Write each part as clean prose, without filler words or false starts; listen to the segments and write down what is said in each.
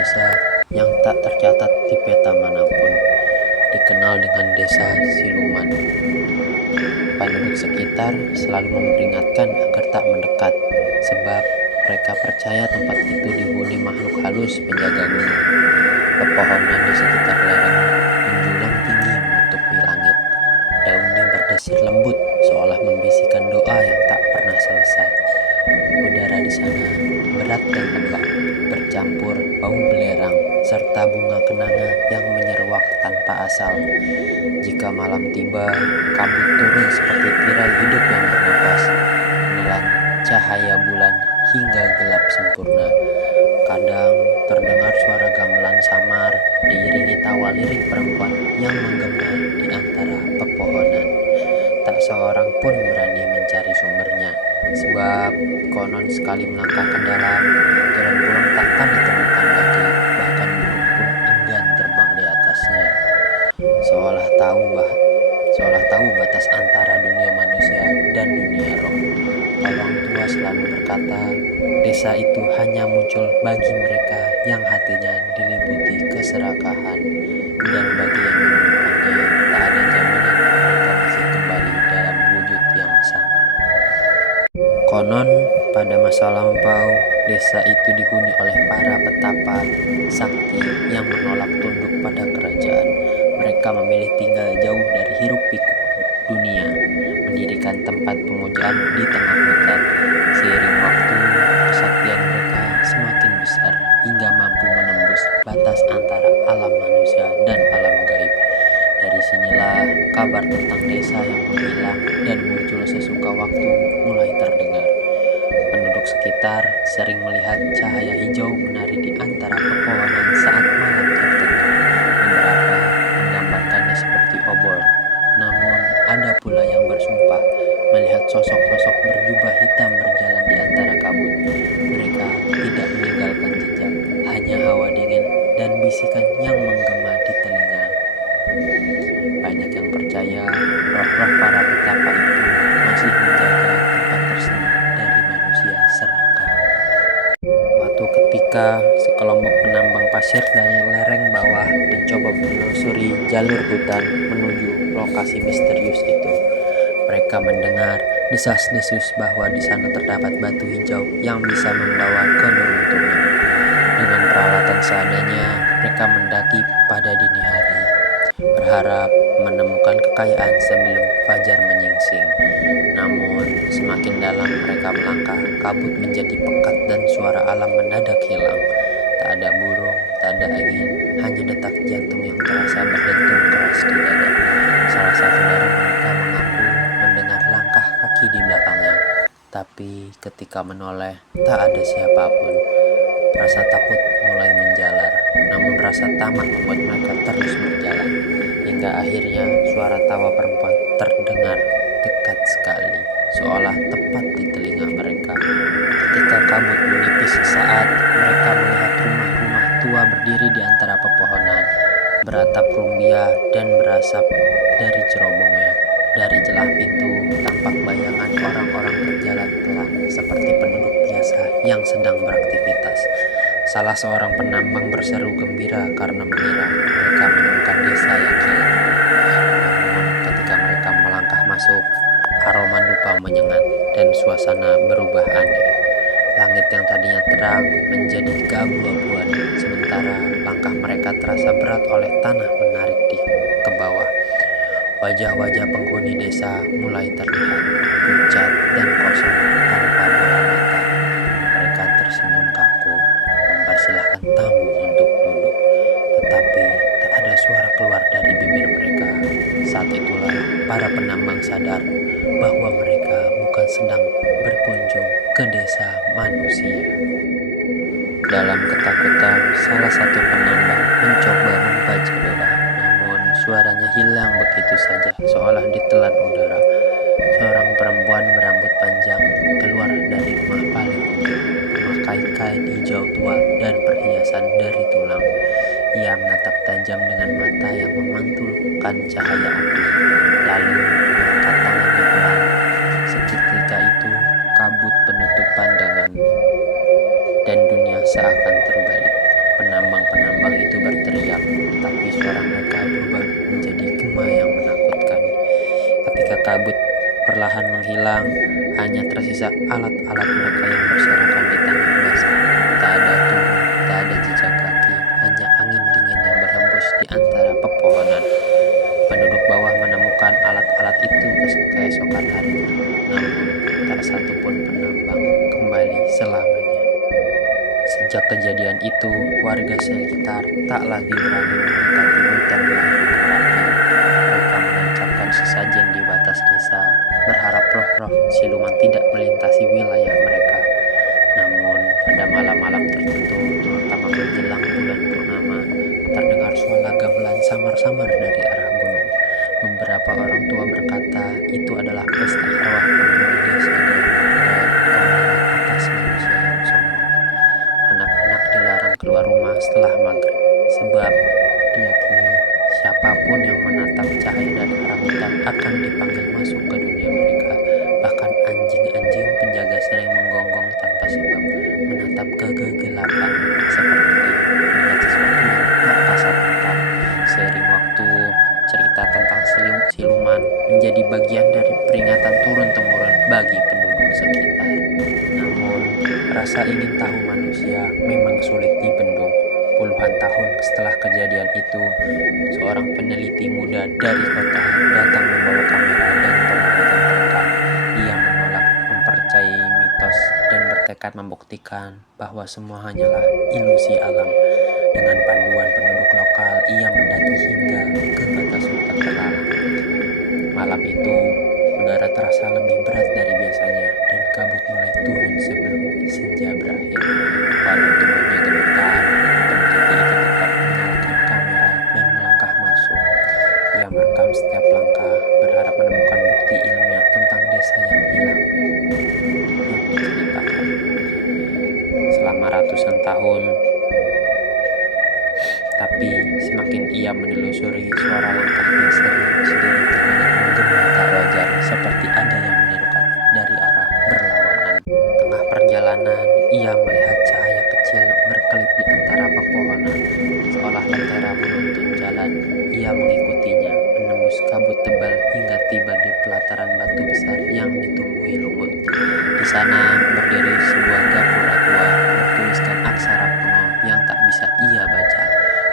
desa yang tak tercatat di peta manapun, dikenal dengan Desa Siluman. Penduduk sekitar selalu memperingatkan agar tak mendekat, sebab mereka percaya tempat itu dihuni makhluk halus penjaga gunung. Pepohonan di sekitar lereng menjulang tinggi menutupi langit. Daunnya berdesir lembut seolah membisikkan doa yang tak pernah selesai. Udara di sana berat dan lembab, bercampur bau belerang serta bunga kenanga yang menyeruak tanpa asal. Jika malam tiba, kabut turun seperti tirai hidup yang bernapas, menelan cahaya bulan hingga gelap sempurna. Kadang terdengar suara gamelan samar diiringi tawa lirik perempuan yang menggema di antara pepohonan. Tak seorang pun berani mencari sumbernya, sebab konon sekali melangkah ke dalam, jalan pulang takkan ditemukan lagi, bahkan burung pun enggan terbang di atasnya. Seolah tahu seolah tahu batas antara dunia manusia dan dunia roh. Orang tua selalu berkata, desa itu hanya muncul bagi mereka yang hatinya diliputi keserakahan, dan bagi yang menemukannya tak ada jaminan mereka masih kembali dalam wujud yang sama. Konon, pada masa lampau, desa itu dihuni oleh para petapa sakti yang menolak tunduk pada kerajaan. Mereka memilih tinggal jauh dari hiruk-pikuk dunia, mendirikan tempat pemujaan di tengah hutan. Seiring waktu, kesaktian mereka semakin besar hingga mampu menembus batas antara alam manusia dan alam gaib. Dari sinilah kabar tentang desa yang menghilang dan muncul sesuka waktu mulai terdengar. Penduduk sekitar sering melihat cahaya hijau menari di antara pepohonan saat malam tertentu. Beberapa menggambarkannya seperti obor. Namun ada pula yang bersumpah melihat sosok-sosok berjubah hitam berjalan di antara kabut. Mereka tidak meninggalkan jejak, hanya hawa dingin dan bisikan yang menggema di telinga. Banyak yang percaya roh-roh para petapa itu masih menjaga tempat tersebut dari manusia serakah. Suatu ketika, sekelompok penambang pasir dari lereng bawah mencoba menelusuri jalur hutan menuju lokasi misterius itu. Mereka mendengar desas-desus bahwa di sana terdapat batu hijau yang bisa membawa keberuntungan. Dengan peralatan seadanya, mereka mendaki pada dini hari, berharap menemukan kekayaan sebelum fajar menyingsing. Namun, semakin dalam mereka melangkah, kabut menjadi pekat dan suara alam mendadak hilang. Tak ada burung, tak ada angin, hanya detak jantung yang terasa berdentum keras di dada. Salah satu dari mereka mengaku mendengar langkah kaki di belakangnya, tapi ketika menoleh, tak ada siapapun. Rasa takut mulai menjalar, namun rasa tamak membuat mereka terus berjalan. Hingga akhirnya suara tawa perempuan terdengar dekat sekali, seolah tepat di telinga mereka. Ketika kabut menipis sesaat, mereka melihat rumah-rumah tua berdiri di antara pepohonan, beratap rumbia dan berasap dari cerobongnya. Dari celah pintu, tampak bayangan orang-orang berjalan pelan, seperti penduduk biasa yang sedang beraktivitas. Salah seorang penambang berseru gembira karena mengira mereka menemukan desa yang hilang. Namun ketika mereka melangkah masuk, aroma dupa menyengat dan suasana berubah aneh. Langit yang tadinya terang menjadi keabu-abuan, sementara langkah mereka terasa berat oleh tanah menarik ke bawah. Wajah-wajah penghuni desa mulai terlihat pucat dan kosong tanpa bola mata. Mereka tersenyum kaku, mempersilahkan tamu untuk duduk, tetapi tak ada suara keluar dari bibir mereka. Saat itulah para penambang sadar bahwa mereka bukan sedang berkunjung ke desa manusia. Dalam ketakutan, salah satu penambang mencoba membaca doa, namun suaranya hilang begitu saja, seolah ditelan udara. Seorang perempuan berambut panjang keluar dari rumah paling ujung, memakai kain hijau tua dan perhiasan dari tulang. Ia menatap tajam dengan mata yang memantulkan cahaya api, lalu mengangkat tangannya pelan. Seketika itu, kabut penutup pandangan dan dunia seakan terbalik. Penambang-penambang itu berteriak, tapi suara mereka berubah menjadi gema yang menakutkan. Ketika kabut perlahan menghilang, hanya tersisa alat-alat mereka yang berserakan di tanah basah. Tak ada tubuh, tak ada jejak kaki, hanya angin dingin yang berhembus di antara pepohonan. Penduduk bawah menemukan alat-alat itu keesokan harinya, namun tak satu pun penambang kembali selamanya. Sejak kejadian itu, warga sekitar tak lagi berani mendekati hutan yang rapi. Mereka menancapkan sesajen di batas desa, berharap roh-roh siluman tidak melintasi wilayah mereka. Namun, pada malam-malam tertentu, terutama menjelang bulan purnama, terdengar suara gamelan samar-samar dari arah gunung. Beberapa orang tua berkata itu adalah pesta arwah penghuni desa dan kembali atas manusia yang sombong. Anak-anak dilarang keluar rumah setelah maghrib, sebab diyakini siapapun yang menatap cahaya dari arah hutan akan dipanggil masuk ke dunia mereka. Bahkan anjing-anjing penjaga sering menggonggong tanpa sebab, menatap kegelapan seperti melihat sesuatu yang tak kasat mata. Seiring waktu, cerita tentang siluman menjadi bagian dari peringatan turun-temurun bagi penduduk sekitar. Namun, rasa ingin tahu manusia memang sulit dibendung. Puluhan tahun setelah kejadian itu, seorang peneliti muda dari kota datang membawa kamera dan peralatan terekam. Ia menolak mempercayai mitos dan bertekad membuktikan bahwa semua hanyalah ilusi alam. Dengan panduan penduduk lokal, ia mendaki hingga ke batas hutan terlarang. Malam itu, udara terasa lebih berat dari biasanya dan kabut mulai turun sebelum senja berakhir. Walau tubuhnya gemetar, peneliti itu tetap menyalakan kamera dan melangkah masuk. Ia merekam setiap langkah, berharap menemukan bukti ilmiah tentang desa yang hilang yang diceritakan. Selama ratusan tahun, tapi semakin ia menelusuri, suara langkahnya sendiri terdengar menggema tak wajar, seperti ada yang menirukan dari arah berlawanan. Tengah perjalanan, ia melihat cahaya kecil berkelip di antara pepohonan, seolah lentera menuntun jalan. Ia mengikutinya, menembus kabut tebal hingga tiba di pelataran batu besar yang ditumbuhi lumut. Di sana berdiri sebuah gapura tua, bertuliskan aksara kuno yang tak bisa ia baca.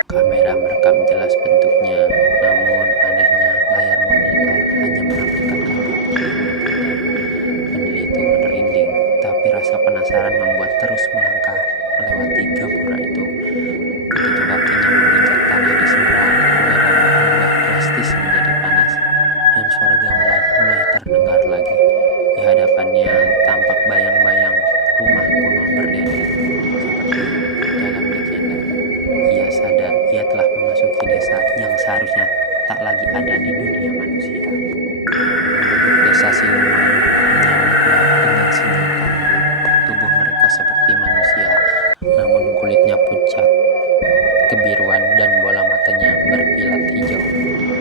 Kamera merekam jelas bentuknya, namun anehnya layar monitor hanya menampilkan kabut putih berputar. Peneliti merinding, tapi rasa penasaran membuat terus melangkah melewati gapura itu. Begitu kakinya menginjak tanah di seberang, udara berubah drastis menjadi panas, dan suara gamelan mulai terdengar lagi. Di hadapannya tampak bayang-bayang rumah kuno berderet, seperti dalam legenda. Ia sadar ia telah memasuki desa yang seharusnya tak lagi ada di dunia manusia. Penduduk desa siluman menyambutnya dengan senyum kambuh. Tubuh mereka seperti manusia, namun kulitnya pucat, kebiruan dan bola matanya berkilat hijau.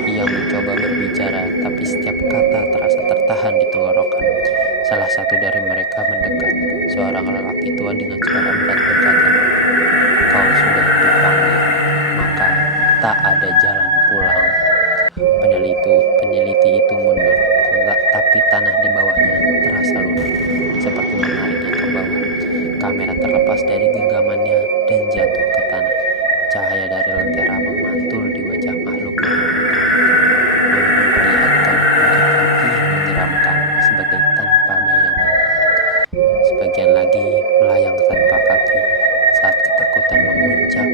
Ia mencoba berbicara, tapi setiap kata terasa tertahan di tenggorokan. Salah satu dari mereka mendekat. Seorang lelaki tua dengan suara berat berkata, "Kau sudah dipanggil, maka tak ada jalan pulang." Peneliti itu mundur, tapi tanah di bawahnya terasa lunak, seperti menariknya ke bawah. Kamera terlepas dari genggamannya dan jatuh ke tanah. Cahaya dari lentera memantul di wajah makhluk memperlihatkan wujud laki yang menyeramkan sebagai tanpa bayangan. Sebagian lagi melayang tanpa kaki. Saat ketakutan memuncak,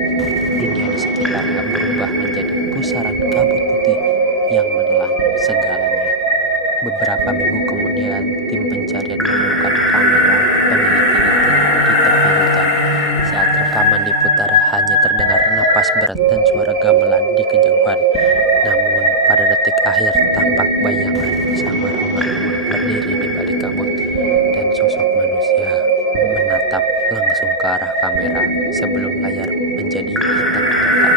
dunia di sekitarnya berubah menjadi pusaran kabut putih yang menelan segalanya. Beberapa minggu kemudian, tim pencarian menemukan kamera peneliti itu di tepi hutan. Saat rekaman diputar, hanya terdengar napas berat dan suara gamelan di kejauhan. Namun, pada detik akhir tampak bayangan sama rumah-rumah berdiri di balik kabut, dan sosok manusia menatap langsung ke arah kamera sebelum layar menjadi hitam total.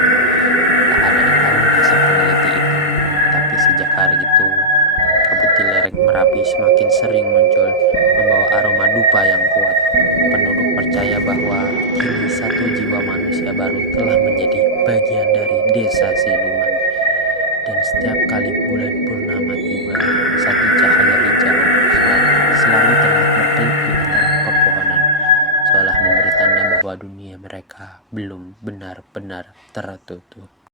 Tak ada yang tahu nasib peneliti itu, tapi sejak hari itu kabut di lereng Merapi semakin sering muncul, membawa aroma dupa yang kuat. Penduduk percaya bahwa kini satu jiwa manusia baru telah menjadi bagian dari desa siluman. Dan setiap kali bulan purnama tiba, satu cahaya hijau selalu terlihat berkelip di antara pepohonan, seolah memberi tanda bahwa dunia mereka belum benar-benar tertutup.